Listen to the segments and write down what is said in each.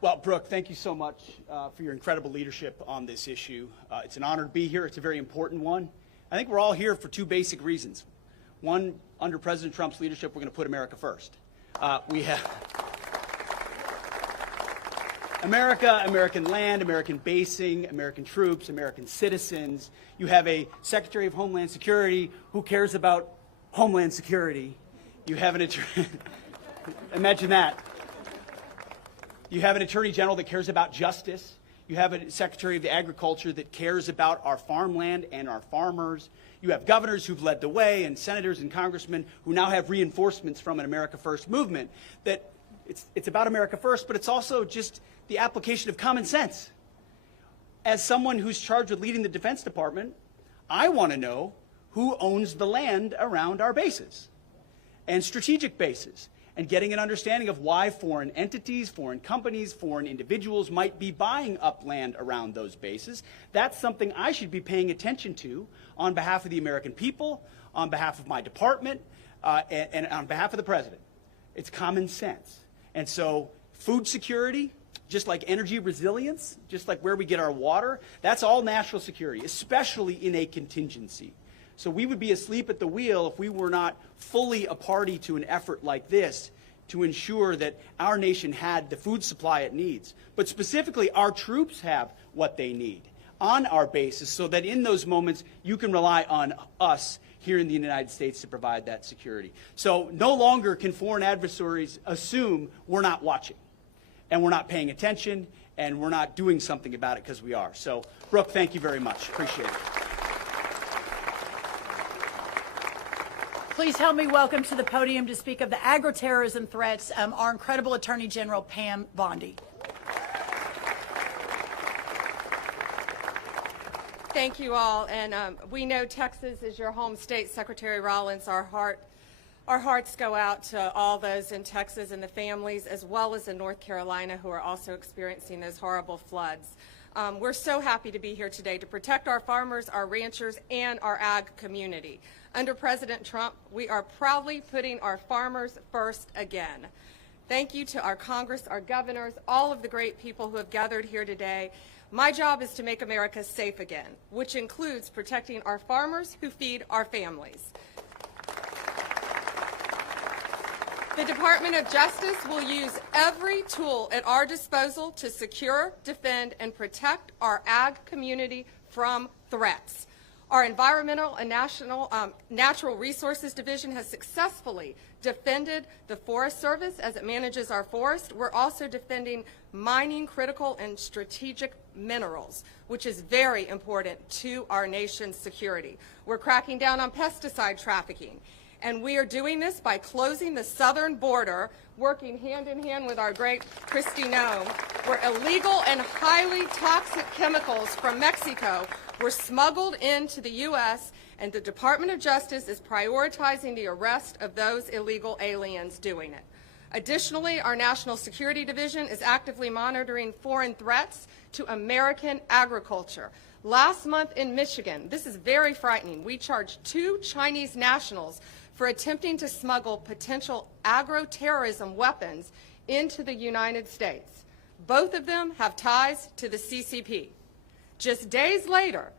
Well, Brooke, thank you so much for your incredible leadership on this issue. It's an honor to be here. It's a very important one. I think we're all here for two basic reasons. One, under President Trump's leadership, we're going to put America first. We have America, American land, American basing, American troops, American citizens. You have a Secretary of Homeland Security who cares about Homeland Security. You have an imagine that. You have an Attorney General that cares about justice. You have a Secretary of Agriculture that cares about our farmland and our farmers. You have governors who've led the way and senators and congressmen who now have reinforcements from an America First movement that it's about America First, but it's also just the application of common sense. As someone who's charged with leading the Defense Department, I want to know who owns the land around our bases and strategic bases, and getting an understanding of why foreign entities, foreign companies, foreign individuals might be buying up land around those bases. That's something I should be paying attention to on behalf of the American people, on behalf of my department, and on behalf of the President. It's common sense. And so food security, just like energy resilience, just like where we get our water, that's all national security, especially in a contingency. So we would be asleep at the wheel if we were not fully a party to an effort like this to ensure that our nation had the food supply it needs. But specifically, our troops have what they need on our bases so that in those moments you can rely on us here in the United States to provide that security. So no longer can foreign adversaries assume we're not watching and we're not paying attention and we're not doing something about it because we are. So, Brooke, thank you very much. Appreciate it. Please help me welcome to the podium to speak of the agro-terrorism threats our incredible Attorney General, Pam Bondi. Thank you all. And we know Texas is your home state, Secretary Rollins. Our hearts go out to all those in Texas and the families, as well as in North Carolina, who are also experiencing those horrible floods. We're so happy to be here today to protect our farmers, our ranchers, and our ag community. Under President Trump, we are proudly putting our farmers first again. Thank you to our Congress, our governors, all of the great people who have gathered here today. My job is to make America safe again, which includes protecting our farmers who feed our families. The Department of Justice will use every tool at our disposal to secure, defend, and protect our ag community from threats. Our Environmental and Natural Resources Division has successfully defended the Forest Service as it manages our forest. We're also defending mining critical and strategic minerals, which is very important to our nation's security. We're cracking down on pesticide trafficking. And we are doing this by closing the southern border, working hand in hand with our great Kristi Noem, where illegal and highly toxic chemicals from Mexico were smuggled into the U.S., and the Department of Justice is prioritizing the arrest of those illegal aliens doing it. Additionally, our National Security Division is actively monitoring foreign threats to American agriculture. Last month in Michigan, this is very frightening, we charged 2 Chinese nationals for attempting to smuggle potential agro-terrorism weapons into the United States. Both of them have ties to the CCP. Just days later,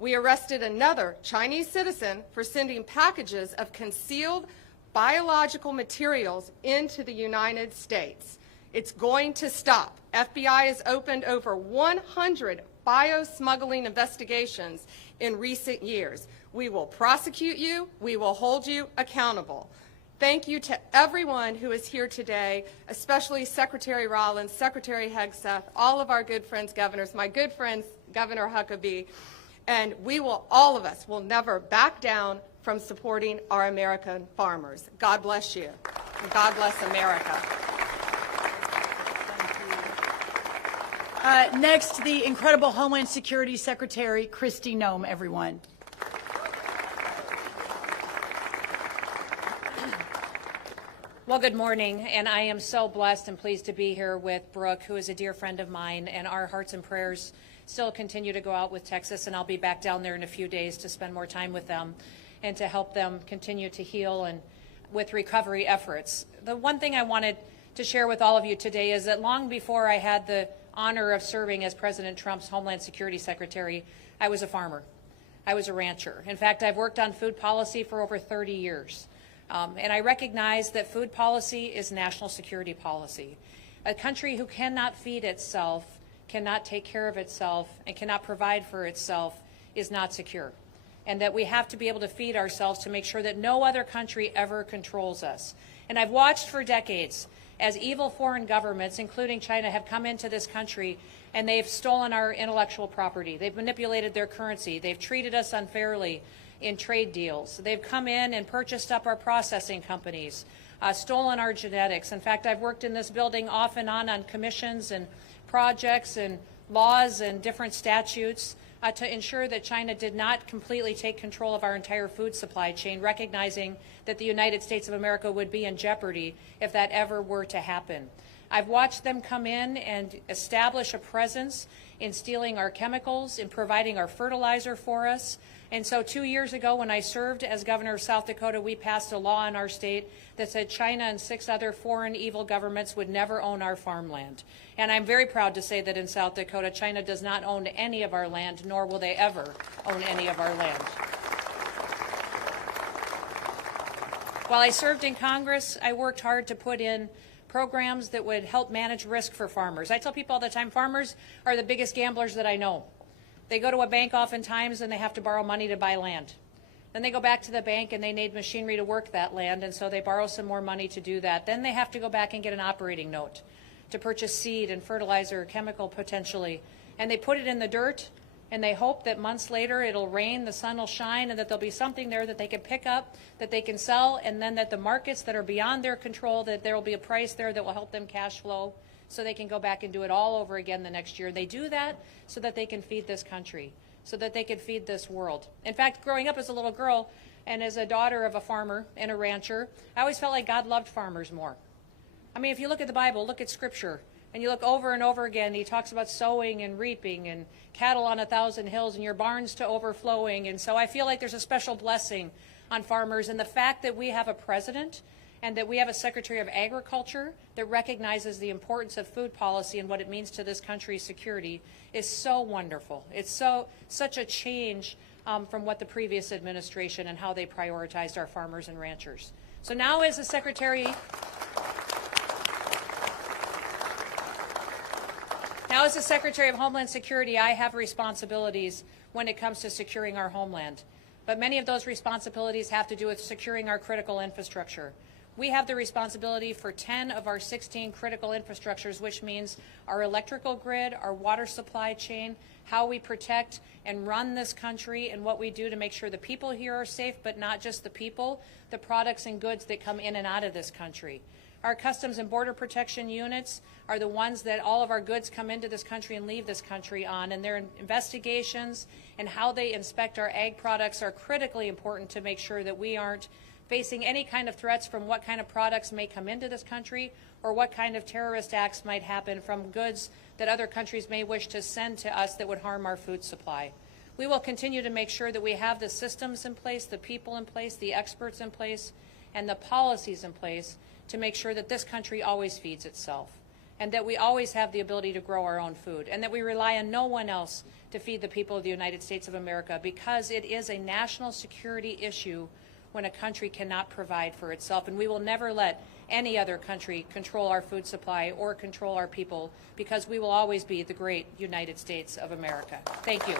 we arrested another Chinese citizen for sending packages of concealed biological materials into the United States. It's going to stop. FBI has opened over 100 bio-smuggling investigations in recent years. We will prosecute you. We will hold you accountable. Thank you to everyone who is here today, especially Secretary Rollins, Secretary Hegseth, all of our good friends governors, my good friends Governor Huckabee, and we will, all of us, will never back down from supporting our American farmers. God bless you, and God bless America. Next, the incredible Homeland Security Secretary, Kristi Noem, everyone. Well, good morning, and I am so blessed and pleased to be here with Brooke, who is a dear friend of mine, and our hearts and prayers still continue to go out with Texas, and I'll be back down there in a few days to spend more time with them and to help them continue to heal and with recovery efforts. The one thing I wanted to share with all of you today is that long before I had the honor of serving as President Trump's Homeland Security Secretary, I was a farmer. I was a rancher. In fact, I've worked on food policy for over 30 years. And I recognize that food policy is national security policy. A country who cannot feed itself, cannot take care of itself, and cannot provide for itself is not secure. And that we have to be able to feed ourselves to make sure that no other country ever controls us. And I've watched for decades as evil foreign governments, including China, have come into this country and they've stolen our intellectual property. They've manipulated their currency. They've treated us unfairly in trade deals. They've come in and purchased up our processing companies, stolen our genetics. In fact, I've worked in this building off and on commissions and projects and laws and different statutes to ensure that China did not completely take control of our entire food supply chain, recognizing that the United States of America would be in jeopardy if that ever were to happen. I've watched them come in and establish a presence in stealing our chemicals, in providing our fertilizer for us. And so 2 years ago, when I served as governor of South Dakota, we passed a law in our state that said China and 6 other foreign evil governments would never own our farmland. And I'm very proud to say that in South Dakota, China does not own any of our land, nor will they ever own any of our land. While I served in Congress, I worked hard to put in programs that would help manage risk for farmers. I tell people all the time, farmers are the biggest gamblers that I know. They go to a bank oftentimes and they have to borrow money to buy land. Then they go back to the bank and they need machinery to work that land, and so they borrow some more money to do that. Then they have to go back and get an operating note to purchase seed and fertilizer or chemical potentially. And they put it in the dirt and they hope that months later it'll rain, the sun will shine, and that there'll be something there that they can pick up, that they can sell, and then that the markets that are beyond their control, that there will be a price there that will help them cash flow so they can go back and do it all over again the next year. They do that so that they can feed this country, so that they can feed this world. In fact, growing up as a little girl and as a daughter of a farmer and a rancher, I always felt like God loved farmers more. I mean, if you look at the Bible, look at Scripture, and you look over and over again, he talks about sowing and reaping and cattle on 1,000 hills and your barns to overflowing. And so I feel like there's a special blessing on farmers. And the fact that we have a president and that we have a Secretary of Agriculture that recognizes the importance of food policy and what it means to this country's security is so wonderful. It's such a change from what the previous administration and how they prioritized our farmers and ranchers. So now as the Secretary of Homeland Security, I have responsibilities when it comes to securing our homeland. But many of those responsibilities have to do with securing our critical infrastructure. We have the responsibility for 10 of our 16 critical infrastructures, which means our electrical grid, our water supply chain, how we protect and run this country, and what we do to make sure the people here are safe, but not just the people, the products and goods that come in and out of this country. Our Customs and Border Protection units are the ones that all of our goods come into this country and leave this country on, and their investigations and how they inspect our ag products are critically important to make sure that we aren't facing any kind of threats from what kind of products may come into this country or what kind of terrorist acts might happen from goods that other countries may wish to send to us that would harm our food supply. We will continue to make sure that we have the systems in place, the people in place, the experts in place, and the policies in place to make sure that this country always feeds itself, and that we always have the ability to grow our own food, and that we rely on no one else to feed the people of the United States of America, because it is a national security issue when a country cannot provide for itself. And we will never let any other country control our food supply or control our people, because we will always be the great United States of America. Thank you.